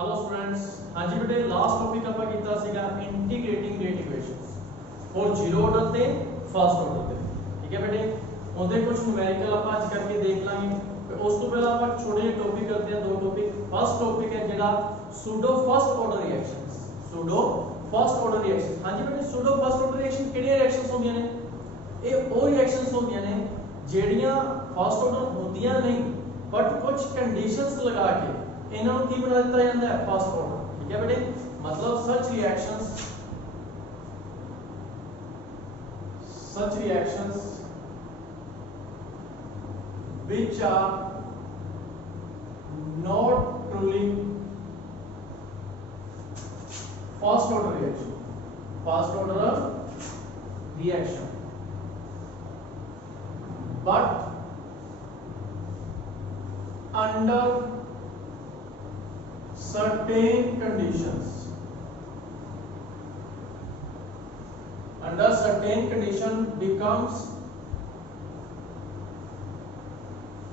Hello students. हाँ जी बेटे, लास्ट टॉपिक ਆਪਾਂ ਕੀਤਾ ਸੀਗਾ integrating rate equations for zero order ਤੇ ਫਸਟ ਆਰਡਰ ਤੇ। ਠੀਕ ਹੈ ਬੇਟੇ, ਉਹਦੇ ਕੁਝ ਨਿਊਮੈਰੀਕਲ ਆਪਾਂ ਅੱਜ ਕਰਕੇ ਦੇਖ ਲਾਂਗੇ। ਉਸ ਤੋਂ ਪਹਿਲਾਂ ਆਪਾਂ ਛੋਟੇ ਜਿਹੇ ਟੌਪਿਕ ਕਰਦੇ ਹਾਂ, ਦੋ ਟੌਪਿਕ। ਫਸਟ ਟੌਪਿਕ ਹੈ ਜਿਹੜਾ pseudo first order reactions. Pseudo first order reaction. हाँ जी बेटे, ਸੂਡੋ ਫਸਟ ਆਰਡਰ ਰਿਐਕਸ਼ਨ ਕਿਹੜੀਆਂ ਰਿਐਕਸ਼ਨਸ ਹੁੰਦੀਆਂ ਨੇ? ਇਹ ਉਹ ਰਿਐਕਸ਼ਨਸ ਹੁੰਦੀਆਂ ਨੇ ਜਿਹੜੀਆਂ ਫਸਟ ਆਰਡਰ ਹੁੰਦੀਆਂ ਨਹੀਂ, ਬਟ ਕੁਝ ਕੰਡੀਸ਼ਨਸ ਲਗਾ ਕੇ इन्हों की बना दिता जाता है फर्स्ट ऑर्डर। ठीक है बेटे, मतलब such reactions which are not truly first order reaction but under certain conditions becomes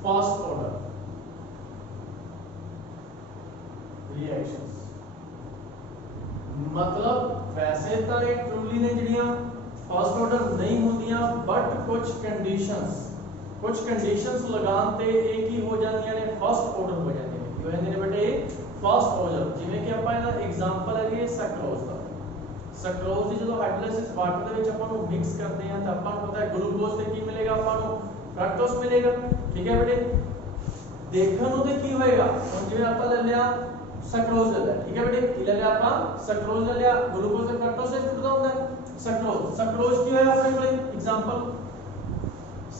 first order reactions। मतलब वैसे तो ये ट्रूली ने जड़ियां फर्स्ट ऑर्डर नहीं होंदियां, बट कुछ कंडीशंस लगान ते एक ही हो जांदियां ने, फर्स्ट ऑर्डर हो जांदियां ने। हो जांदे ने बेटे फर्स्ट ऑर्डर। जिवें कि ਆਪਾਂ ਇਹਦਾ एग्जांपल है ये सक्रोज ਦਾ। सक्रोज ਦੀ ਜਦੋਂ ਹਾਈਡਰੋਲਾਈਸਿਸ ਵਾਟਰ ਦੇ ਵਿੱਚ ਆਪਾਂ ਨੂੰ ਮਿਕਸ ਕਰਦੇ ਹਾਂ ਤਾਂ ਆਪਾਂ ਨੂੰ ਪਤਾ ਹੈ ਗਲੂਕੋਜ਼ ਤੇ ਕੀ ਮਿਲੇਗਾ, ਆਪਾਂ ਨੂੰ ਫਰਕਟੋਸ ਮਿਲੇਗਾ। ਠੀਕ ਹੈ ਬੇਟੇ, ਦੇਖਣ ਨੂੰ ਤੇ ਕੀ ਹੋਏਗਾ, ਹੁਣ ਜਿਵੇਂ ਆਪਾਂ ਲੈ ਲਿਆ सक्रोज ले लिया। ठीक है बेटे, ਕੀ ਲੈ ਲਿਆ ਆਪਾਂ? सक्रोज ले लिया। ਗਲੂਕੋਜ਼ ਤੇ ਫਰਕਟੋਸ से जुड़ता ਹੁੰਦਾ है सक्रोज ਕੀ ਹੋਇਆ ਆਪਣੇ ਕੋਲੇ? Example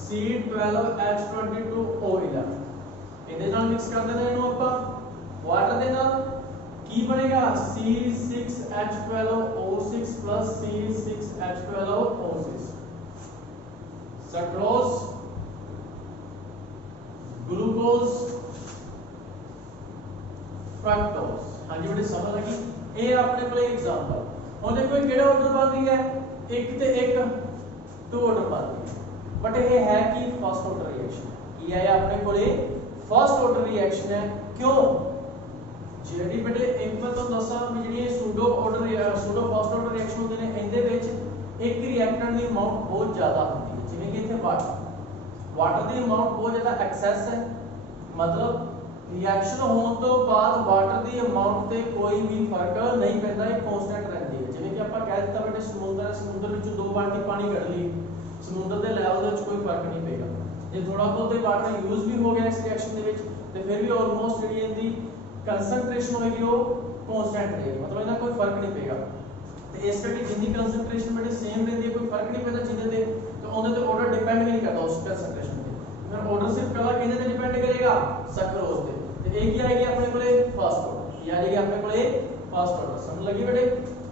C12H22O11। ਇਹਦੇ ਨਾਲ ਮਿਕਸ ਕਰ ਦੇਣਾ ਇਹਨੂੰ ਆਪਾਂ वाटर ਦੇ ਨਾਲ। ਕੀ ਬਣੇਗਾ? C6H12O6 C6H12O6 sucrose glucose fructose. हाँ जी बेटे, समझ लगी? ये अपने कोले एग्जांपल। ਹੁਣ ਦੇਖੋ ਕਿਹੜਾ ਆਰਡਰ ਬਣ ਰਹੀ ਹੈ? ਇੱਕ ਤੇ ਇੱਕ टू ਆਰਡਰ ਬਣ ਰਹੀ ਹੈ, ਬਟ ਇਹ ਹੈ ਕਿ ਫਸਟ ਆਰਡਰ ਰਿਐਕਸ਼ਨ। ਕੀ ਹੈ ਆਪਣੇ ਕੋਲੇ? फर्स्ट ऑर्डर रिएक्शन है। क्यों? ਜਿਹੜੀ ਬੇਟੇ ਇੱਕ ਮੈਂ ਤੁਹਾਨੂੰ ਦੱਸਾਂ ਵੀ ਜਿਹੜੀ ਸੂਡੋ ਫਸਟ ਆਰਡਰ ਰਿਐਕਸ਼ਨ ਹੁੰਦੇ ਨੇ, ਇਹਦੇ ਵਿੱਚ ਇੱਕ ਰਿਐਕਟੈਂਟ ਦੀ ਅਮਾਉਂਟ ਬਹੁਤ ਜ਼ਿਆਦਾ ਹੁੰਦੀ ਹੈ। ਜਿਵੇਂ ਕਿ ਇੱਥੇ ਵਾਟਰ ਦੀ ਅਮਾਉਂਟ ਬਹੁਤ ਜ਼ਿਆਦਾ ਐਕਸੈਸ ਹੈ, ਮਤਲਬ ਰਿਐਕਸ਼ਨ ਹੋਣ ਤੋਂ ਬਾਅਦ ਵਾਟਰ ਦੀ ਅਮਾਉਂਟ ਤੇ ਕੋਈ ਵੀ ਫਰਕ ਨਹੀਂ ਪੈਂਦਾ, ਇਹ ਕਾਂਸਟੈਂਟ ਰਹਿੰਦੀ ਹੈ। ਜਿਵੇਂ ਕਿ ਆਪਾਂ ਕਹਿ ਦਿੱਤਾ ਬੇਟੇ ਸਮੁੰਦਰ ਵਿੱਚੋਂ 2 ਬਾਲਟੀ ਪਾਣੀ ਕੱਢ ਲਈ, ਸਮੁੰਦਰ ਦੇ ਲੈਵਲ ਦੇ ਵਿੱਚ ਕੋਈ ਫਰਕ ਨਹੀਂ ਪਏਗਾ। ਜੇ ਥੋੜਾ ਬਹੁਤ ਵਾਟਰ ਯੂਜ਼ ਵੀ ਹੋ ਗਿਆ ਇਸ ਰਿਐਕਸ਼ਨ ਦੇ ਵਿੱਚ ਤੇ ਫਿਰ ਵੀ ਆਲਮੋਸਟ ਜਿਹੜੀ ਇਹਦੀ कंसंट्रेशन होगी वो कांस्टेंट रहेगी, मतलब इतना कोई फर्क नहीं पेगा। तो इस करके जितनी कंसंट्रेशन बेटे सेम रहती है, कोई फर्क नहीं पैदा चीजें ते, तो ओंदे ते ऑर्डर डिपेंड नहीं करता उस कंसंट्रेशन पे। फिर ऑर्डर सिर्फ कला किने ते डिपेंड करेगा? सक्रोज पे। तो एक ही आएगी अपने कोले फर्स्ट ऑर्डर, ये आएगी अपने कोले फर्स्ट ऑर्डर। समझ लगी बेटे?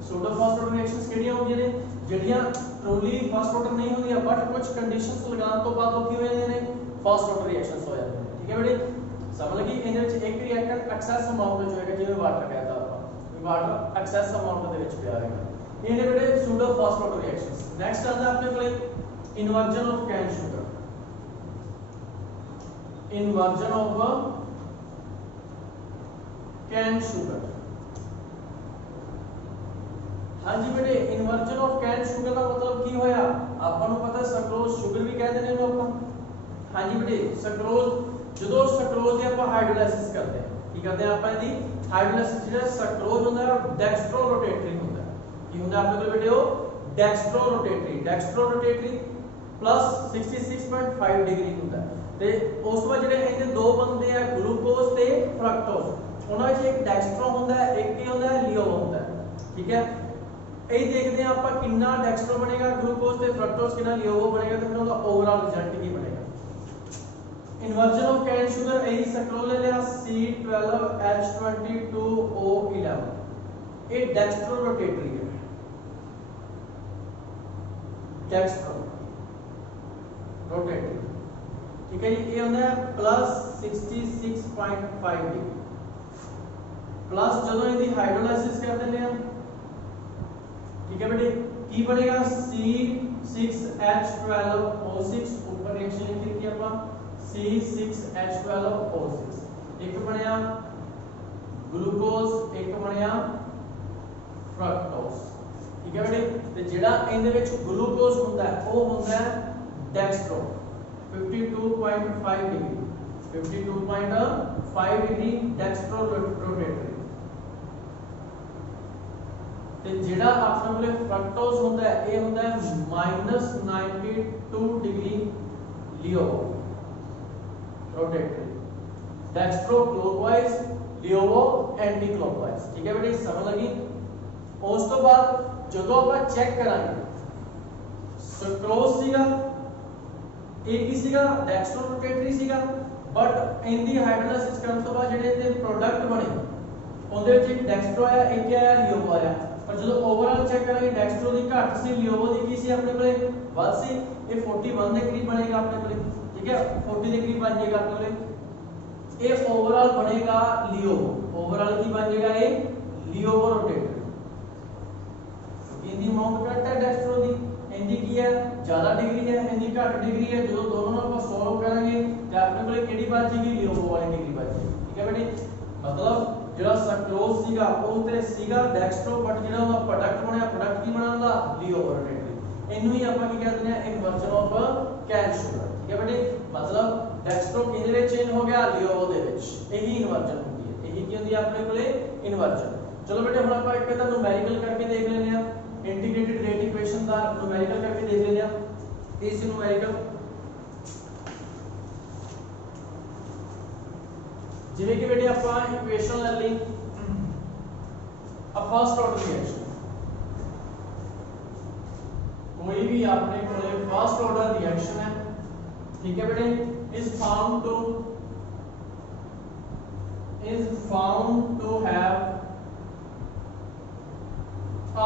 सूडो फर्स्ट ऑर्डर रिएक्शंस केड़ियां होंदियां ने? ਜਿਹੜੀਆਂ ट्रूली फर्स्ट ऑर्डर नहीं होंदियां, बट कुछ कंडीशंस लगाने तो बाद वो की हो जांदियां ने, फर्स्ट ऑर्डर रिएक्शंस हो जाते हैं। ठीक है बेटे, समझ लगी? ਇਹਦੇ ਵਿੱਚ ਇੱਕ ਰਿਐਕਟੈਂਟ ਐਕਸੈਸ ਅਮਾਉਂਟ ਵਿੱਚ ਹੋਏਗਾ, ਜਿਵੇਂ ਵਾਟਰ ਕਹਿੰਦਾ ਆਪਾਂ ਵੀ ਵਾਟਰ ਐਕਸੈਸ ਅਮਾਉਂਟ ਦੇ ਵਿੱਚ ਪਿਆ ਹੋਏਗਾ। ਇਹ ਨੇ ਬੇਟੇ pseudo first order reactions. Next ਆਉਂਦਾ ਆਪਣੇ ਕੋਲੇ inversion of cane sugar. Inversion of cane sugar. ਹਾਂਜੀ ਬੇਟੇ, ਇਨਵਰਜਨ ਆਫ ਕੈਨ ਸ਼ੂਗਰ ਦਾ ਮਤਲਬ ਕੀ ਹੋਇਆ? ਆਪਾਂ ਨੂੰ ਪਤਾ ਸਕਰੋਜ਼ ਸ਼ੂਗਰ ਵੀ ਕਹਿੰਦੇ ਨੇ ਇਹਨੂੰ ਆਪਾਂ। ਹਾਂਜੀ ਬੇਟੇ, ਸਕਰੋਜ਼ ਜਦੋਂ ਸਕਰੋਜ਼ ਦੀ ਆਪਾਂ ਹਾਈਡਰੋਲਾਈਸਿਸ ਕਰਦੇ ਹਾਂ, ਕੀ ਕਰਦੇ ਹਾਂ ਆਪਾਂ? ਇਹਦੀ ਹਾਈਡਰੋਲਾਈਸਿਸ ਜਿਹੜਾ ਸਕਰੋਜ਼ ਹੁੰਦਾ ਹੈ ਡੈਕਸਟਰੋ ਰੋਟੇਟਰੀ ਹੁੰਦਾ ਹੈ। ਕੀ ਹੁੰਦਾ ਆਪਣੇ ਕੋਲ ਬੇਟੇ? ਉਹ ਡੈਕਸਟਰੋ ਰੋਟੇਟਰੀ ਪਲੱਸ 66.5 ਡਿਗਰੀ ਹੁੰਦਾ ਹੈ। ਤੇ ਉਸ ਤੋਂ ਬਾਅਦ ਜਿਹੜੇ ਇਹਦੇ ਦੋ ਬੰਦੇ ਆ ਗਲੂਕੋਜ਼ ਤੇ ਫਰਕਟੋਜ਼, ਉਹਨਾਂ ਵਿੱਚ ਇੱਕ ਡੈਕਸਟਰੋ ਹੁੰਦਾ ਹੈ, ਇੱਕ ਹੀ ਹੁੰਦਾ ਹੈ ਲੀਓ ਹੁੰਦਾ ਹੈ। ਠੀਕ ਹੈ, ਇਹ ਦੇਖਦੇ ਆ ਆਪਾਂ ਕਿੰਨਾ ਡੈਕਸਟਰੋ ਬਣੇਗਾ ਗਲੂਕੋਜ਼ ਤੇ ਫਰਕਟੋਜ਼, ਕਿੰਨਾ ਲੀਓ ਬਣੇਗਾ, ਤੇ ਫਿਰ ਉਹਦਾ ਓਵਰਆਲ ਰਿਜ਼ਲਟ ਕੀ ਬਣੇਗਾ। इन्वर्जन ऑफ कैन शुगर यही सक्रोज ले लिया C12H22O11। ये डेक्स्ट्रो रोटेटरी है, डेक्स्ट्रो रोटेटरी। ठीक है जी, ये होता है प्लस 66.5 डिग्री प्लस ਜਦੋਂ ਇਹਦੀ ਹਾਈਡਰੋਲਾਈਸਿਸ ਕਰ ਦਿੰਦੇ ਆ। ठीक है बेटे, की बनेगा C6H12O6 ऊपर रिएक्शन लिख दी अपन C6H12O6। एक बनया ग्लूकोज एक बनया फ्रक्टोज। ठीक है बेटे, ते जेड़ा इनदे विच ग्लूकोज हुंदा है वो हुंदा है dextro 52.5 degree 52.5 degree dextro rotatory. ते जेड़ा अपने कोले फ्रक्टोज हुंदा है ये हुंदा है -92 degree laevorotatory. Dextro clockwise, laevo anticlockwise. ठीक है बेटे, समझ लगी। उस तो बाद जदों आप चेक करांगे सुक्रोज सीगा एक ही सीगा डेक्स्ट्रो रोटेटरी सीगा, बट इनदी हाइड्रोलाइसिस करन तो बाद जेडे इहदे प्रोडक्ट बने उहदे विच एक डेक्स्ट्रो आया एक आया लियोवो आया। पर जो ओवरऑल चेक करेंगे डेक्स्ट्रो दी घट सी लियोवो दी की सी अपने कोले वध सी, ये 41 दे करीब बनेगा अपने कोले। ठीक है, 40 दे करीब बन जाएगा अपने कोले। ये ओवरऑल बनेगा लियोवो, ओवरऑल की बन जाएगा ये लियोवो रोटेटर। इनदी अमाउंट घट है डेक्स्ट्रो दी, इनदी की है ज्यादा डिग्री है, इनदी घट डिग्री है। जो दोनों को सॉल्व करेंगे तो अपने कोले केडी बच जाएगी लियोवो वाली डिग्री बच जाएगी। ठीक है बेटे, मतलब जेड़ा सक्रोज सीगा ਉਹ ਤੇ ਸੀਗਾ ਡੈਕਸਟਰੋ, ਬਟ ਜਿਹੜਾ ਉਹਦਾ ਪ੍ਰੋਡਕਟ ਬਣਿਆ ਪ੍ਰੋਡਕਟ ਕੀ ਬਣਾਉਂਦਾ ਲਿਓਵੋ ਰੋਟੇਟਰੀ। ਇਹਨੂੰ ਹੀ ਆਪਾਂ ਕੀ ਕਹਿੰਦੇ ਆ ਇੱਕ ਵਰਜਨ ਆਫ ਕੈਨ ਸ਼ੂਗਰ। ਠੀਕ ਹੈ ਬੇਟੇ, ਮਤਲਬ ਡੈਕਸਟਰੋ ਕਿਹਦੇ ਵਿੱਚ ਚੇਂਜ ਹੋ ਗਿਆ ਲਿਓਵੋ ਦੇ ਵਿੱਚ। ਇਹੀ ਇਨਵਰਜਨ ਹੁੰਦੀ ਹੈ, ਇਹੀ ਕੀ ਹੁੰਦੀ ਹੈ ਆਪਣੇ ਕੋਲੇ ਇਨਵਰਜਨ। ਚਲੋ ਬੇਟੇ ਹੁਣ ਆਪਾਂ ਇੱਕ ਤਾਂ ਨੂਮੈਰੀਕਲ ਕਰਕੇ ਦੇਖ ਲੈਂਦੇ ਆ, ਇੰਟੀਗ੍ਰੇਟਿਡ ਰੇਟ ਇਕੁਏਸ਼ਨ ਦਾ ਨੂਮੈਰੀਕਲ ਕਰਕੇ ਦੇਖ ਲੈਂਦੇ ਆ। ਇਸ ਨੂਮੈਰੀਕਲ जिवें कि बेटे ਆਪਾਂ इक्वेशन ले ली अब फर्स्ट ऑर्डर रिएक्शन, कोई भी आपने कोले फर्स्ट ऑर्डर रिएक्शन है। ठीक है बेटे, is found to have a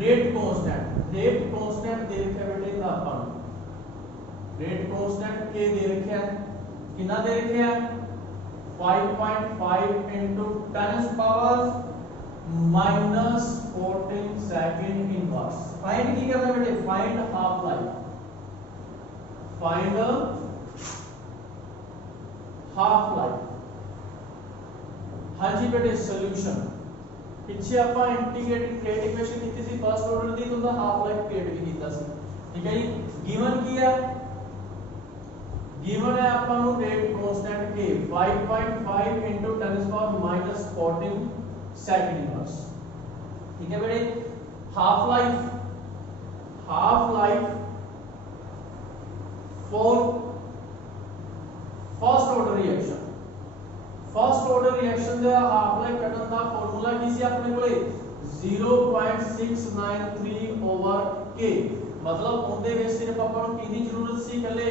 rate constant दे रखा बेटे दा अपन rate constant के दे रखा है, कितना दे रखा है 5.5 into 10 power minus 14 second inverse। Find की करना बेटे, find half life, find half life. हाँ जी बेटे, सॉल्यूशन पिछे ਆਪਾਂ इंटीग्रेटेड रेट इक्वेशन ਕੀਤੀ ਸੀ फर्स्ट ऑर्डर ਦੀ, तो हाफ लाइफ क्रिएट भी ਕੀਤਾ ਸੀ। ठीक है जी, गिवन की है गिवन है अपन नु रेट कांस्टेंट के 5.5 into 10 power minus 14 second inverse। ठीक है बेटे, half life for first order reaction दा हाफ लाइफ कटन दा फार्मूला की सी अपने कोले 0.693 ओवर k। मतलब उनदे विच सिर्फ अपन नु किदी जरूरत सी कल्ले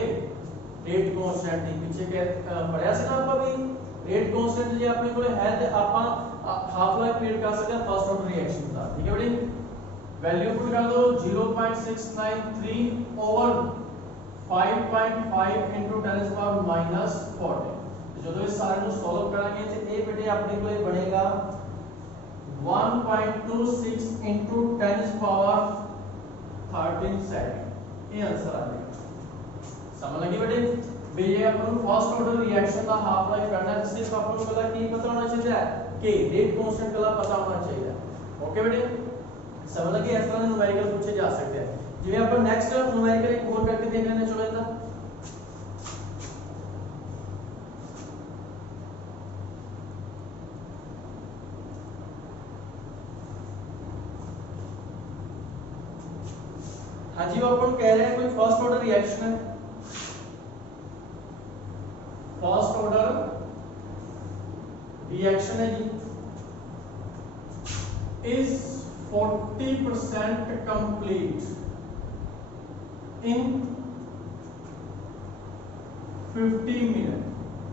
रेट कांस्टेंट दी। पीछे के पढ़िया सी ना ਆਪਾਂ भी रेट कांस्टेंट जे अपने कोले है ते ਆਪਾਂ हाफ लाइफ पीरियड कर सकते हैं फर्स्ट ऑर्डर रिएक्शन का। ठीक है बेटे, वैल्यू पुट कर दो 0.693 ओवर 5.5 into 10 power minus 14। जो इस सारे को सॉल्व करेंगे तो ये बेटे अपने कोले बनेगा 1.26 into 10 power 13 सेकंड। ये आंसर आ जाएगा। समझ लगी बेटे, बे ये अपन फर्स्ट ऑर्डर रिएक्शन का हाफ लाइफ करना है, सिर्फ अपन को पता की पता होना चाहिए कि रेट कांस्टेंट का पता होना चाहिए। ओके बेटे, समझ लगी। इस तरह न्यूमेरिकल पूछे जा सकते हैं। जिਵੇਂ अपन नेक्स्ट न्यूमेरिकल एक और करके देख लेने। चलो इधर हाँ जी, वो अपन कह रहे हैं कोई फर्स्ट ऑर्डर रिएक्शन है, फर्स्ट ऑर्डर रिएक्शन है जी, इज 40% कंप्लीट इन 50 मिनट।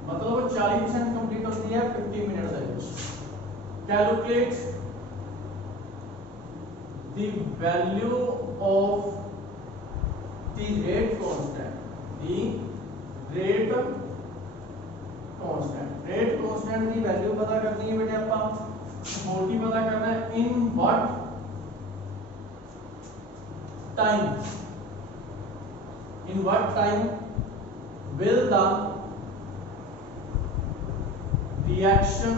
मतलब 40% कंप्लीट होती है 50 मिनट ਦੇ ਵਿੱਚ। Calculate the value of the rate constant, the rate constant की वैल्यू पता करनी है बेटे ਆਪਾਂ। 40 पता करना है in what time will the reaction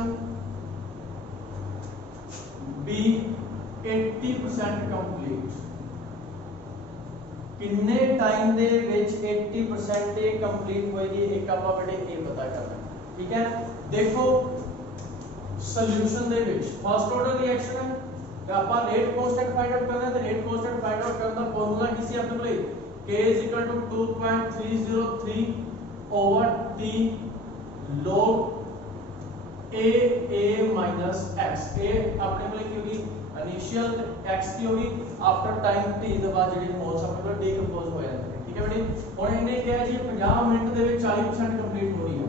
80% complete ਕਿੰਨੇ ਟਾਈਮ ਦੇ ਵਿੱਚ 80% ਇਹ ਕੰਪਲੀਟ ਹੋਏਗੀ ਇੱਕ ਆਪਾਂ ਬੇਟੇ ਇਹ ਪਤਾ ਕਰਨਾ ਠੀਕ ਹੈ ਦੇਖੋ ਸੋਲੂਸ਼ਨ ਦੇ ਵਿੱਚ ਫਸਟ ਆਰਡਰ ਰਿਐਕਸ਼ਨ ਹੈ ਤੇ ਆਪਾਂ ਰੇਟ ਕਾਂਸਟੈਂਟ ਫਾਈਂਡ ਆਊਟ ਕਰਨਾ ਹੈ ਤੇ ਰੇਟ ਕਾਂਸਟੈਂਟ ਫਾਈਂਡ ਆਊਟ ਕਰਨ ਦਾ ਫਾਰਮੂਲਾ ਕੀ ਸੀ ਆਪਣੇ ਕੋਲੇ k 2.303 over t log a minus x a ਆਪਣੇ ਕੋਲੇ ਕੀ ਹੋਗੀ ਇਨੀਸ਼ੀਅਲ x ਕੀ ਹੋਗੀ ਆਫਟਰ ਟਾਈਮ t ਦੇ ਬਾਅਦ ਜਿਹੜੇ ਮੋਲਸ ਆਪਣੇ ਕੋਲ ਡੀਕੰਪੋਜ਼ ਹੋ ਜਾਂਦੇ ਨੇ ਠੀਕ ਹੈ ਬੇਟੀ ਹੁਣ ਇਹਨੇ ਕਿਹਾ ਜੀ 50 ਮਿੰਟ ਦੇ ਵਿੱਚ 40% ਕੰਪਲੀਟ ਹੋ ਰਹੀ ਹੈ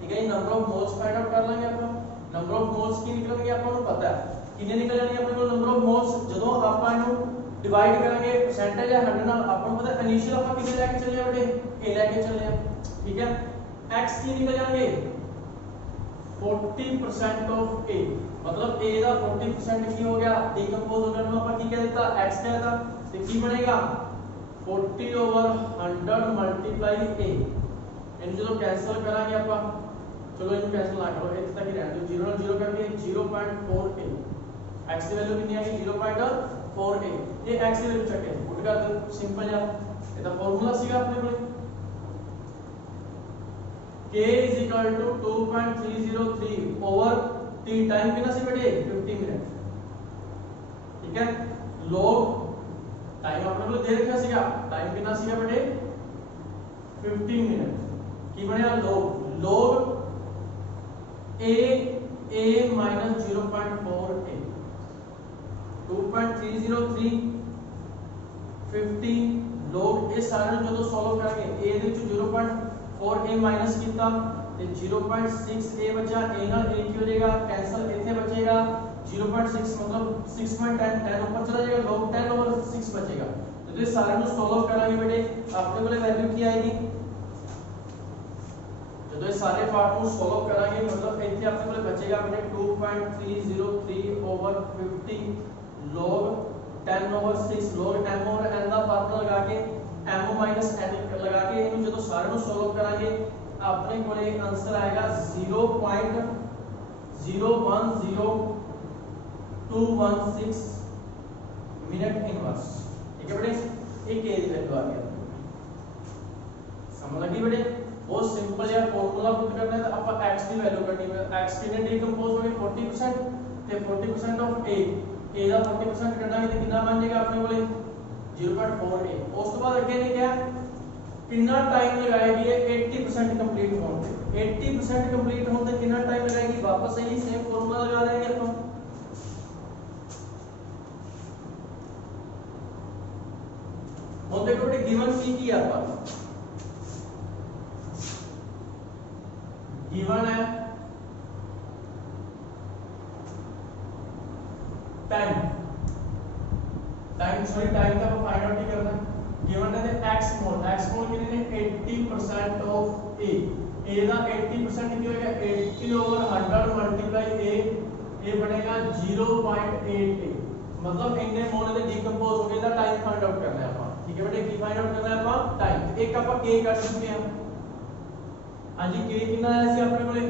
ठीक है number of moles find out कर लेंगे ਆਪਾਂ नंबर ऑफ मोल्स ਕੀ ਨਿਕਲਣਗੇ ਆਪਾਂ ਨੂੰ ਪਤਾ ਹੈ ਕਿੰਨੇ ਨਿਕਲ ਜਾਣਗੇ ਆਪਣੇ ਕੋਲ ਨੰਬਰ ਆਫ ਮੋਲਸ ਜਦੋਂ ਆਪਾਂ ਇਹਨੂੰ डिवाइड करेंगे परसेंटेज है 100 नाल अपन पता इनिशियल अपन कितने लेके चले हैं बेटे a लेके चले हैं ठीक है x की निकल जाएंगे 40% ऑफ a मतलब a ਦਾ 40% ਕੀ ਹੋ ਗਿਆ डीकंपोज हो गया अपन की कह देता x कह देता तो की बनेगा 40 ओवर 100 मल्टीप्लाई a इन जो कैंसिल करांगे अपन चलो इनको कैंसिल ना करो इतना तक ही रहने दो 0 0 करके 0.4a x की वैल्यू कितनी आएगी 0.4a ये x की वैल्यू चेक है पुट कर दो सिंपल यार ये तो फार्मूला सीगा अपने कोले k 2.303 ओवर t टाइम कितना सी बेटे 50 मिनट ठीक है log टाइम अपने को दे रखा सीगा टाइम कितना सीगा बेटे 15 मिनट की बनेगा log a minus 0.4a 2.303 50 log ਇਹ ਸਾਰੇ ਨੂੰ ਜਦੋਂ ਸੋਲਵ ਕਰਾਂਗੇ a ਦੇ ਵਿੱਚ 0.4a ਮਾਈਨਸ ਕੀਤਾ ਤੇ 0.6a ਬਚਾ a ਨਾਲ a ਕੀ ਹੋ ਜਾਏਗਾ ਕੈਂਸਲ ਇੱਥੇ ਬਚੇਗਾ 0.6 मतलब 6.10 10 ऊपर चला जाएगा log 10 over 6 बचेगा तो ये सारे ਨੂੰ ਸੋਲਵ ਕਰਾਂਗੇ ਬੇਟੇ ਆਪਣੇ ਕੋਲੇ ਵੈਲਿਊ ਕੀ ਆਏਗੀ ਜਦੋਂ ਇਹ ਸਾਰੇ ਪਾਰਟ ਨੂੰ ਸੋਲਵ ਕਰਾਂਗੇ मतलब ਇੱਥੇ ਆਪਣੇ ਕੋਲੇ ਬਚੇਗਾ ਬੇਟੇ 2.303 over 50 log 10 over 6 log m over n ਦਾ ਫਾਰਮੂਲਾ ਲਗਾ ਕੇ m minus n ਲਗਾ ਕੇ ਇਹਨੂੰ ਜਦੋਂ ਸਾਰੇ ਨੂੰ ਸੋਲਵ ਕਰਾਂਗੇ ਆਪਣੇ ਕੋਲੇ ਆਨਸਰ ਆਏਗਾ 0.010216 मिनट इनवर्स ठीक है बेटे एक के दी वैल्यू आ गया समझ लगी बेटे बहुत सिंपल यार फार्मूला पुट करना है तो अपन x की वैल्यू करनी है x कितने डीकंपोज हो गए 40% ਤੇ 40% ਆਫ a a ਦਾ 40% ਕੱਢਾਂਗੇ ਤੇ ਕਿੰਨਾ ਬਣ ਜਾਏਗਾ ਆਪਣੇ ਕੋਲੇ 0.4a ਉਸ ਤੋਂ ਬਾਅਦ ਅੱਗੇ ਨੇ ਕਿਹਾ कितना टाइम लगाएगी ये 80% कंप्लीट होने पे 80% कंप्लीट होने तक कितना टाइम लगाएगी वापस यही सेम फार्मूला लगा देंगे अपन और देखो बेटे गिवन की अपन गिवन है 10 टाइम सॉरी टाइम का फाइंड आउट ही करना है given है x मोल कितने ने 80% ऑफ a a ਦਾ 80% ਕੀ होगा 80 over 100 मल्टीप्लाई a बनेगा 0.88 मतलब इतने मोल ਦੇ डीकंपोज हो गए ਦਾ टाइम फाइंड आउट करना है अपन ठीक है बेटे की फाइंड आउट करना है अपन टाइम एक अपन k कर चुके हैं हां जी k कितना आया सी अपने कोले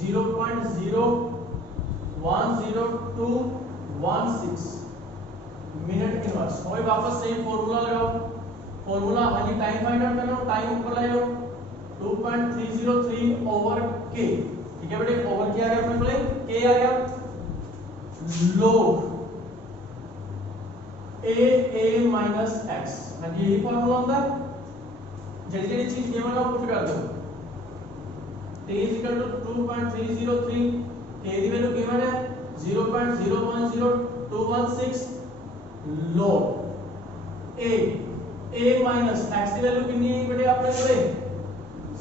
0.010216 मिनट इनवर्स और वापस सेम फार्मूला लगाओ फार्मूला हां टाइम फाइंड आउट करना टाइम ऊपर ले जाओ 2.303 ओवर k ठीक है बेटे ओवर क्या आ गया अपने कोले k आ गया log a minus x हां जी यही फार्मूला होता है जड़ी चीज गिवन है पुट कर दो t 2.303 k दी वैल्यू गिवन है 0.010216 log a माइनस x की वैल्यू कितनी है बेटे आपने बोले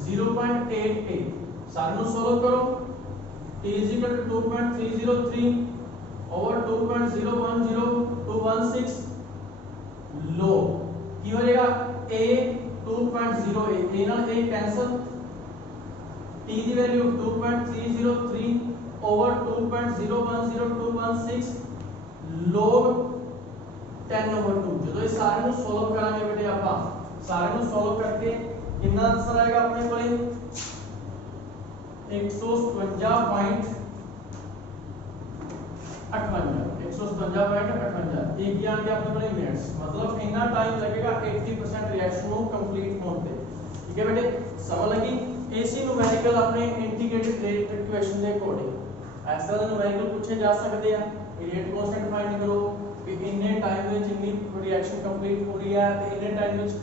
0.88 सारे नु सॉल्व करो t 2.303 ओवर 2.010216 log की हो जाएगा a 2.08 a ना a कैंसिल t की वैल्यू 2.303 ओवर 2.010216 log 10 over 2 जो ये सारे ਨੂੰ ਸੋਲਵ ਕਰਾਂਗੇ ਬੇਟੇ ਆਪਾਂ ਸਾਰੇ ਨੂੰ ਸੋਲਵ ਕਰਕੇ ਕਿੰਨਾ ਆਨਸਰ ਆਏਗਾ ਆਪਣੇ ਕੋਲੇ 157.58 157.58 257.58 ਇਹ ਕੀ ਆਣਗੇ ਆਪਣੇ ਕੋਲੇ ਮਿੰਟਸ मतलब ਇੰਨਾ ਟਾਈਮ ਲੱਗੇਗਾ 80% ਰਿਐਕਸ਼ਨ ਨੂੰ ਕੰਪਲੀਟ ਹੋਣ ਤੇ ਠੀਕ ਹੈ ਬੇਟੇ ਸਮਝ ਲੱਗੀ AC ਨੂਮੈਰੀਕਲ ਆਪਣੇ ਇੰਟੀਗ੍ਰੇਟਿਡ ਰੇਟ ਇਕੁਏਸ਼ਨ ਦੇ ਅਕੋਰਡਿੰਗ ਇਸ ਤਰ੍ਹਾਂ ਦੇ ਨੂਮੈਰੀਕਲ ਪੁੱਛੇ ਜਾ ਸਕਦੇ ਆ ਰੇਟ ਕਾਂਸਟੈਂਟ ਫਾਈਂਡ ਕਰੋ ਕਿ ਇੰਨੇ ਟਾਈਮ ਵਿੱਚ ਇੰਨੀ ਰਿਐਕਸ਼ਨ ਕੰਪਲੀਟ ਹੋ ਰਹੀ ਹੈ ਤੇ ਇੰਨੇ ਟਾਈਮ ਵਿੱਚ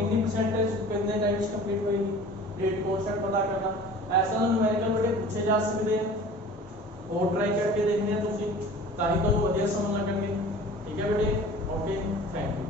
ਇੰਨੀ ਪਰਸੈਂਟੇਜ ਕਿੰਨੇ ਟਾਈਮ ਵਿੱਚ ਕੰਪਲੀਟ ਹੋਏਗੀ ਰੇਟ ਕਾਂਸਟੈਂਟ ਪਤਾ ਕਰਨਾ ऐसा न्यूमेरिकल बेटे पूछे जा सकते हैं और ट्राई करके देखने हैं तुसी ताकि ਤੁਹਾਨੂੰ ਵਧੀਆ ਸਮਝ ਲੱਗਣਗੇ ठीक है बेटे ओके थैंक यू।